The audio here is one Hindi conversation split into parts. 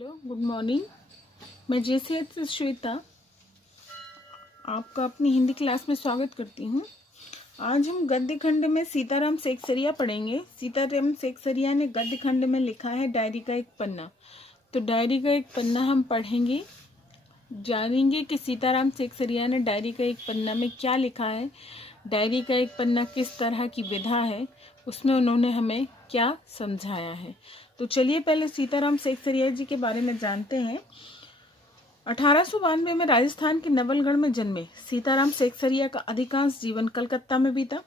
Hello, good morning. मैं जेसीएच से श्वेता आपका अपनी हिंदी क्लास में स्वागत करती हूँ। आज हम गद्य खंड में सीताराम सेकसरिया पढ़ेंगे। सीताराम सेकसरिया ने गद्य खंड में लिखा है डायरी का एक पन्ना। तो डायरी का एक पन्ना हम पढ़ेंगे, जानेंगे कि सीताराम सेकसरिया ने डायरी का एक पन्ना में क्या लिखा है, डायरी का एक पन्ना किस तरह की विधा है, उसमें उन्होंने हमें क्या समझाया है। तो चलिए पहले सीताराम सेकसरिया जी के बारे में जानते हैं। 1892 में राजस्थान के नवलगढ़ में जन्मे सीताराम सेकसरिया का अधिकांश जीवन कलकत्ता में बीता।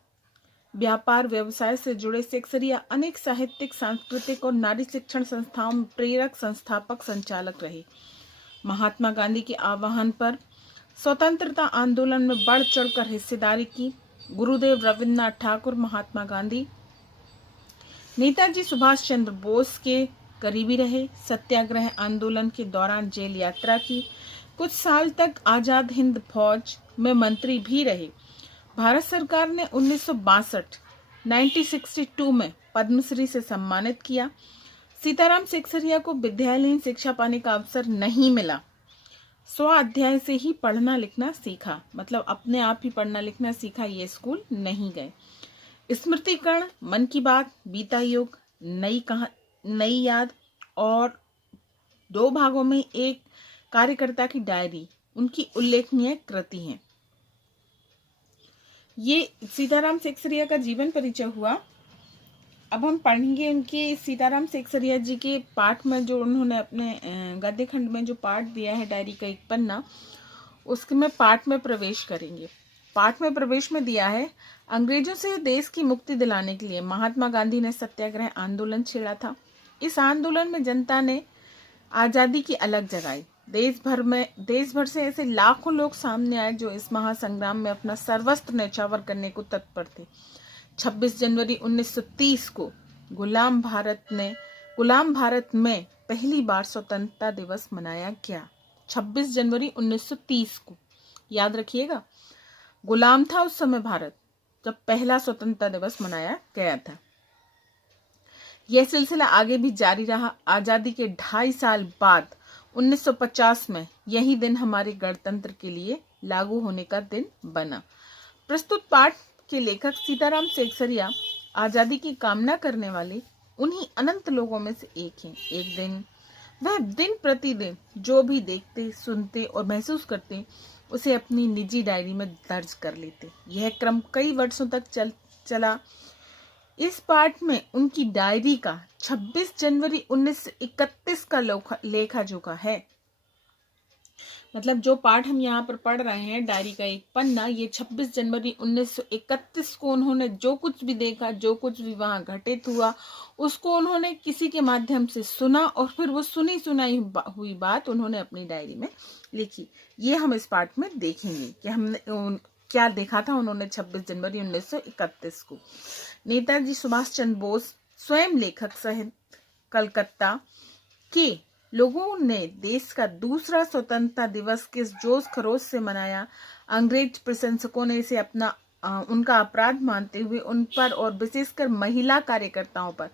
व्यापार व्यवसाय से जुड़े सेकसरिया अनेक साहित्यिक, सांस्कृतिक और नारी शिक्षण संस्थाओं में प्रेरक, संस्थापक, संचालक रहे। महात्मा गांधी के आह्वान पर स्वतंत्रता आंदोलन में बढ़ चढ़कर हिस्सेदारी की। गुरुदेव रविन्द्रनाथ ठाकुर, महात्मा गांधी, नेताजी सुभाष चंद्र बोस के करीबी रहे। सत्याग्रह आंदोलन के दौरान जेल यात्रा की। कुछ साल तक आजाद हिंद फौज में मंत्री भी रहे। भारत सरकार ने 1962 में पद्मश्री से सम्मानित किया। सीताराम सेकसरिया को विद्यालयीन शिक्षा पाने का अवसर नहीं मिला। 100 अध्याय से ही पढ़ना लिखना सीखा, मतलब अपने आप ही पढ़ना लिखना सीखा, ये स्कूल नहीं गए। स्मृतिकरण, मन की बात, बीता युग, नई याद और 2 भागों में एक कार्यकर्ता की डायरी उनकी उल्लेखनीय कृति हैं। ये सीताराम सेकसरिया का जीवन परिचय हुआ। अब हम पढ़ेंगे उनके सीताराम सेकसरिया जी के पाठ में, जो उन्होंने अपने गद्य खंड में जो पाठ दिया है डायरी का एक पन्ना, उसके में पाठ में प्रवेश करेंगे। पाठ में प्रवेश में दिया है, अंग्रेजों से देश की मुक्ति दिलाने के लिए महात्मा गांधी ने सत्याग्रह आंदोलन छेड़ा था। इस आंदोलन में जनता ने आजादी की अलग जगाई। देश भर से ऐसे लाखों लोग सामने आए जो इस महासंग्राम में अपना सर्वस्व न्यौछावर करने को तत्पर थे। 26 जनवरी 1930 को गुलाम भारत में पहली बार स्वतंत्रता दिवस मनाया गया। 26 जनवरी 1930 को याद रखिएगा, गुलाम था उस समय भारत जब पहला स्वतंत्रता दिवस मनाया गया था। यह सिलसिला आगे भी जारी रहा। आजादी के 2.5 साल बाद 1950 में यही दिन हमारे गणतंत्र के लिए लागू होने का दिन बना। प्रस्तुत पाठ के लेखक सीताराम सेकसरिया आजादी की कामना करने वाले उन्हीं अनंत लोगों में से एक हैं। एक दिन वह दिन प्रतिदिन जो भी देखते, सुनते और महसूस करते, उसे अपनी निजी डायरी में दर्ज कर लेते। यह क्रम कई वर्षों तक चला। इस पाठ में उनकी डायरी का 26 जनवरी 1931 का लेखा जोखा है। मतलब जो पाठ हम यहाँ पर पढ़ रहे हैं, डायरी का एक पन्ना, ये 26 जनवरी 1931 को उन्होंने जो कुछ भी देखा, जो कुछ भी वहां घटित हुआ, उसको उन्होंने किसी के माध्यम से सुना और फिर वो सुनी सुनाई हुई बात उन्होंने अपनी डायरी में लिखी। ये हम इस पाठ में देखेंगे कि हमने क्या देखा था उन्होंने 26 जनवरी 1931 को। नेताजी सुभाष चंद्र बोस, स्वयं लेखक सहित कलकत्ता के लोगों ने देश का दूसरा स्वतंत्रता दिवस किस जोश खरोश से मनाया। अंग्रेज प्रशंसकों ने इसे उनका अपराध मानते हुए उन पर और विशेषकर महिला कार्यकर्ताओं पर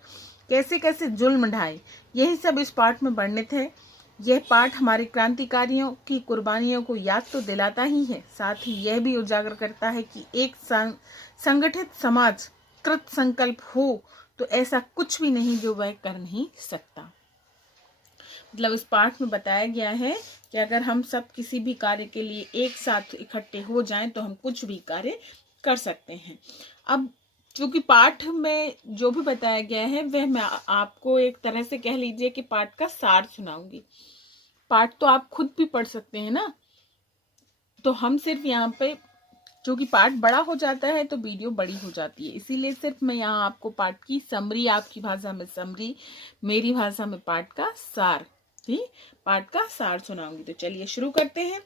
कैसे कैसे जुल्म ढाए, यही सब इस पाठ में वर्णित है। यह पाठ हमारे क्रांतिकारियों की कुर्बानियों को याद तो दिलाता ही है, साथ ही यह भी उजागर करता है कि एक संगठित समाज कृत संकल्प हो तो ऐसा कुछ भी नहीं जो वह कर नहीं सकता। मतलब इस पाठ में बताया गया है कि अगर हम सब किसी भी कार्य के लिए एक साथ इकट्ठे हो जाएं तो हम कुछ भी कार्य कर सकते हैं। अब चूंकि पाठ में जो भी बताया गया है वह मैं आपको एक तरह से कह लीजिए कि पाठ का सार सुनाऊंगी। पाठ तो आप खुद भी पढ़ सकते हैं ना, तो हम सिर्फ यहाँ पे, चूंकि पाठ बड़ा हो जाता है तो वीडियो बड़ी हो जाती है, इसीलिए सिर्फ मैं यहाँ आपको पाठ की समरी, आपकी भाषा में समरी, मेरी भाषा में पाठ का सार सुनाऊंगी। तो चलिए शुरू करते हैं।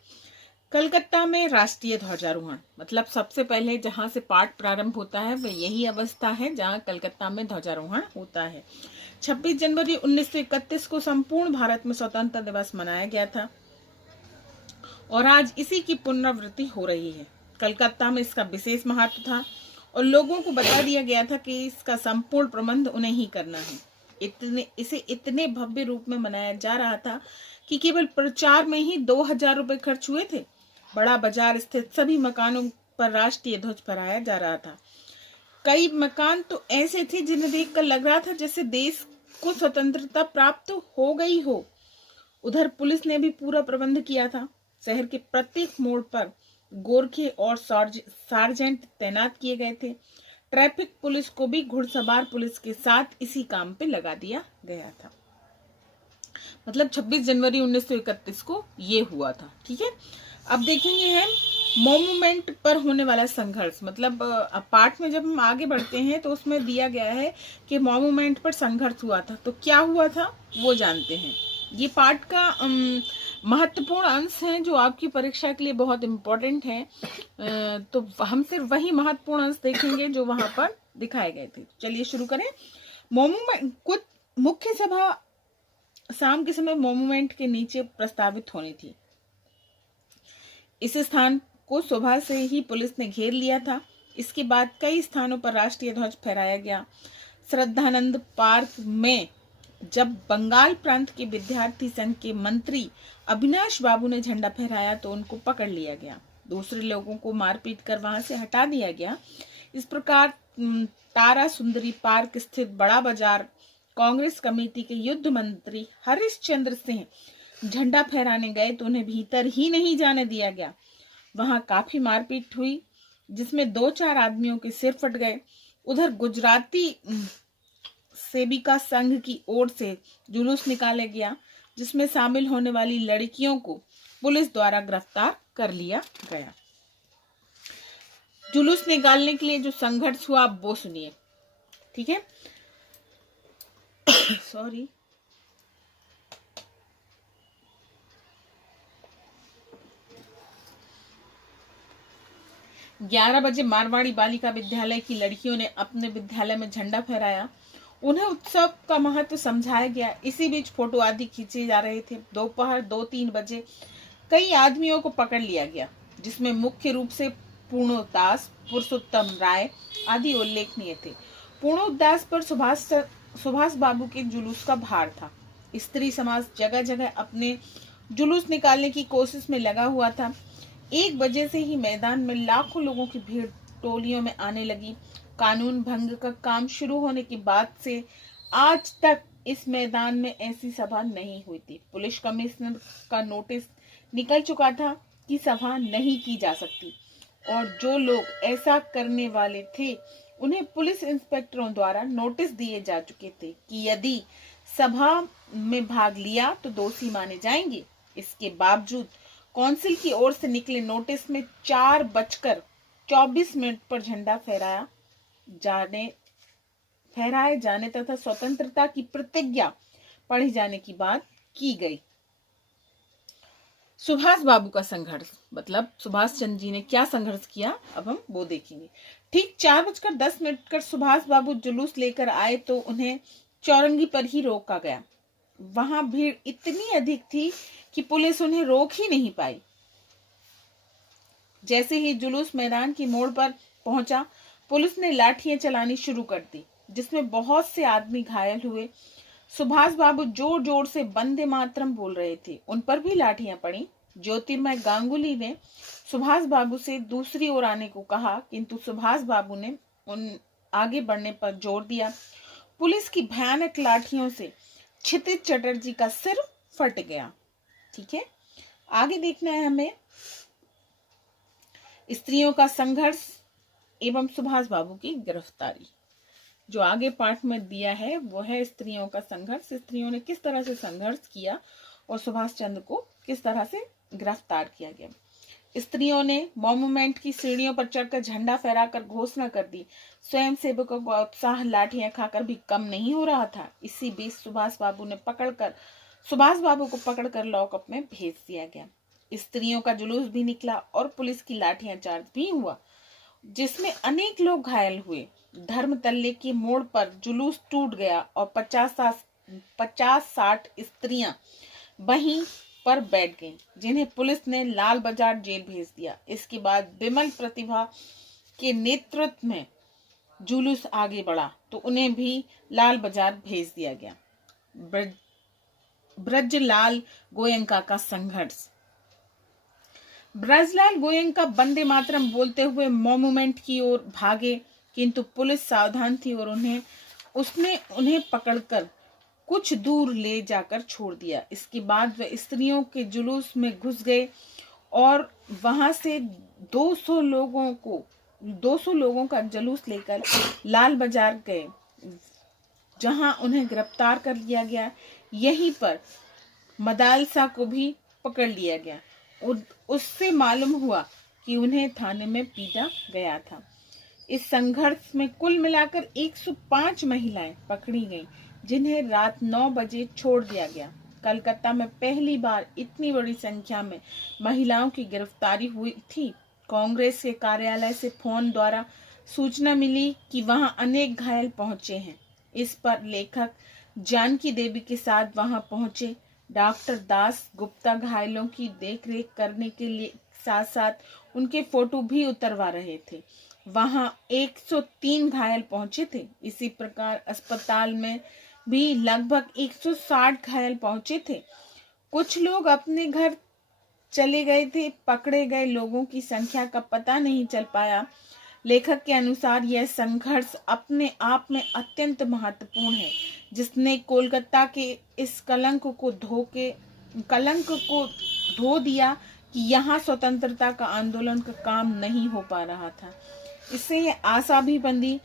कलकत्ता में राष्ट्रीय ध्वजारोहण, मतलब सबसे पहले जहां से पाठ प्रारंभ होता है वह यही अवस्था है जहां कलकत्ता में ध्वजारोहण होता है। 26 जनवरी 1931 को संपूर्ण भारत में स्वतंत्रता दिवस मनाया गया था और आज इसी की पुनरावृत्ति हो रही है। कलकत्ता में इसका विशेष महत्व था और लोगों को बता दिया गया था कि इसका संपूर्ण प्रबंध उन्हें ही करना है। इसे इतने भव्य रूप में मनाया जा रहा था कि केवल प्रचार में ही 2000 रुपए खर्च हुए थे। बड़ा बाजार स्थित सभी मकानों पर राष्ट्रीय ध्वज फहराया जा रहा था। कई मकान तो ऐसे थे जिन्हें देखकर लग रहा था जैसे देश को स्वतंत्रता प्राप्त हो गई हो। उधर पुलिस ने भी पूरा प्रबंध किया था। शहर के प्रत्येक मोड़ पर गोरखे और सार्जेंट तैनात किए गए थे। ट्रैफिक पुलिस को भी घुड़सवार पुलिस के साथ इसी काम पे लगा दिया गया था। मतलब 26 जनवरी 1931 को ये हुआ था। ठीक है, अब देखेंगे हम मॉन्यूमेंट पर होने वाला संघर्ष। मतलब पार्ट में जब हम आगे बढ़ते हैं तो उसमें दिया गया है कि मॉन्यूमेंट पर संघर्ष हुआ था, तो क्या हुआ था वो जानते हैं। ये पार्ट का महत्वपूर्ण अंश है जो आपकी परीक्षा के लिए बहुत इम्पोर्टेंट है। तो हम सिर्फ वही महत्वपूर्ण अंश देखेंगे जो वहां पर दिखाए गए थे। चलिए शुरू करें। मॉन्यूमेंट, कुछ मुख्य सभा शाम के समय मॉन्यूमेंट के नीचे प्रस्तावित होनी थी। इस स्थान को सुबह से ही पुलिस ने घेर लिया था। इसके बाद कई स्थानों पर राष्ट्रीय ध्वज फहराया गया। श्रद्धानंद पार्क में जब बंगाल प्रांत के विद्यार्थी संघ के मंत्री अविनाश बाबू ने झंडा फहराया तो उनको पकड़ लिया गया। दूसरे लोगों को मारपीट कर वहां से हटा दिया गया। इस प्रकार तारा सुंदरी पार्क स्थित बड़ा बाजार कांग्रेस कमेटी के युद्ध मंत्री हरिश्चंद्र सिंह झंडा फहराने गए तो उन्हें भीतर ही नहीं जाने दिया गया। वहां काफी मारपीट हुई जिसमें 2-4 आदमियों के सिर फट गए। उधर गुजराती सेविका संघ की ओर से जुलूस निकाला गया जिसमें शामिल होने वाली लड़कियों को पुलिस द्वारा गिरफ्तार कर लिया गया। जुलूस निकालने के लिए जो संघर्ष हुआ आप वो सुनिए। ठीक है, सॉरी। 11 बजे मारवाड़ी बालिका विद्यालय की लड़कियों ने अपने विद्यालय में झंडा फहराया। उन्हें उत्सव का महत्व समझाया गया। इसी बीच फोटो आदि खींचे जा रहे थे। दोपहर 2-3 बजे कई आदमियों को पकड़ लिया गया जिसमें मुख्य रूप से पूर्णोदास, पुरुषोत्तम राय आदि उल्लेखनीय थे। पूर्णोदास पर सुभाष बाबू के जुलूस का भार था। स्त्री समाज जगह जगह अपने जुलूस निकालने की कोशिश में लगा हुआ था। 1 बजे से ही मैदान में लाखों लोगों की भीड़ टोलियों में आने लगी। कानून भंग का काम शुरू होने के बाद से आज तक इस मैदान में ऐसी सभा नहीं हुई थी। पुलिस कमिश्नर का नोटिस निकल चुका था कि सभा नहीं की जा सकती और जो लोग ऐसा करने वाले थे उन्हें पुलिस इंस्पेक्टरों द्वारा नोटिस दिए जा चुके थे कि यदि सभा में भाग लिया तो दोषी माने जाएंगे। इसके बावजूद काउंसिल की ओर से निकले नोटिस में 4:24 पर झंडा फहराए जाने तथा स्वतंत्रता की प्रतिज्ञा पढ़े जाने की बात की गई। सुभाष बाबू का संघर्ष, मतलब सुभाष चंद्र जी ने क्या संघर्ष किया अब हम वो देखेंगे। ठीक 4:10 पर सुभाष बाबू जुलूस लेकर आए तो उन्हें चौरंगी पर ही रोका गया। वहां भीड़ इतनी अधिक थी कि पुलिस उन्हें रोक ही नहीं पाई। जैसे ही जुलूस मैदान की मोड़ पर पहुंचा पुलिस ने लाठियां चलानी शुरू कर दी जिसमें बहुत से आदमी घायल हुए। सुभाष बाबू जोर जोर से वंदे मातरम बोल रहे थे, उन पर भी लाठियां पड़ी। ज्योतिर्मय गांगुली ने सुभाष बाबू से दूसरी ओर आने को कहा किंतु सुभाष बाबू ने उन आगे बढ़ने पर जोर दिया। पुलिस की भयानक लाठियों से क्षितिज चटर्जी का सिर फट गया। ठीक है, आगे देखना है हमें स्त्रियों का संघर्ष एवं सुभाष बाबू की गिरफ्तारी। जो आगे पाठ में दिया है वो है स्त्रियों का संघर्ष। स्त्रियों ने किस तरह से संघर्ष किया और सुभाष चंद्र को किस तरह से गिरफ्तार किया गया। स्त्रियों ने मॉन्यूमेंट की सीढ़ियों पर चढ़कर झंडा फहराकर घोषणा कर दी। स्वयं सेवकों का उत्साह लाठियां खाकर भी कम नहीं हो रहा था। इसी बीच सुभाष बाबू को पकड़कर लॉकअप में भेज दिया गया। स्त्रियों का जुलूस भी निकला और पुलिस की लाठियां चार्ज भी हुआ जिसमें अनेक लोग घायल हुए। धर्मतल्ले के मोड़ पर जुलूस टूट गया और 50-60 स्त्रियां वहीं पर बैठ गईं, जिन्हें पुलिस ने लाल बाजार जेल भेज दिया। इसके बाद विमल प्रतिभा के नेतृत्व में जुलूस आगे बढ़ा तो उन्हें भी लाल बाजार भेज दिया गया। ब्रजलाल गोयनका का संघर्ष। ब्रजलाल गोयनका वंदे मातरम बोलते हुए मॉन्यूमेंट की ओर भागे, किंतु पुलिस सावधान थी और उसने उन्हें पकड़कर कुछ दूर ले जाकर छोड़ दिया। इसके बाद वे स्त्रियों के जुलूस में घुस गए और वहां से 200 लोगों का जुलूस लेकर लाल बाजार गए, जहां उन्हें गिरफ्तार कर लिया गया। यहीं पर मदालसा को भी पकड़ लिया गया और उससे मालूम हुआ कि उन्हें थाने में पीटा गया था। इस संघर्ष में कुल मिलाकर 105 महिलाएं पकड़ी गईं, जिन्हें रात 9 बजे छोड़ दिया गया। कलकत्ता में पहली बार इतनी बड़ी संख्या में महिलाओं की गिरफ्तारी हुई थी। कांग्रेस के कार्यालय से फोन द्वारा सूचना मिली कि वहां अनेक घायल पहुंचे हैं। इस पर लेखक जानकी देवी के साथ वहां पहुंचे। डॉक्टर दास गुप्ता घायलों की देखरेख करने के लिए साथ साथ उनके फोटो भी उतरवा रहे थे। वहां 103 घायल पहुंचे थे। इसी प्रकार अस्पताल में भी लगभग 160 घायल पहुंचे थे। कुछ लोग अपने घर चले गए थे। पकड़े गए लोगों की संख्या का पता नहीं चल पाया। लेखक के अनुसार यह संघर्ष अपने आप में अत्यंत महत्वपूर्ण है, जिसने कोलकाता के इस कलंक को धो दिया कि यहाँ स्वतंत्रता का आंदोलन का काम नहीं हो पा रहा था। इससे यह आशा भी बंधी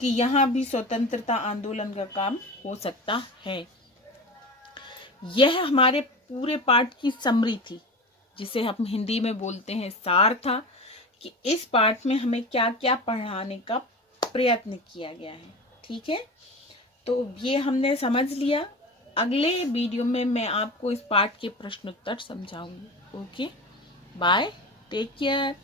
कि यहाँ भी स्वतंत्रता आंदोलन का काम हो सकता है। यह हमारे पूरे पाठ की समरी थी, जिसे हम हिंदी में बोलते हैं सार था, कि इस पाठ में हमें क्या क्या पढ़ाने का प्रयत्न किया गया है। ठीक है, तो ये हमने समझ लिया। अगले वीडियो में मैं आपको इस पाठ के प्रश्नोत्तर समझाऊंगी। Okay, bye, take care.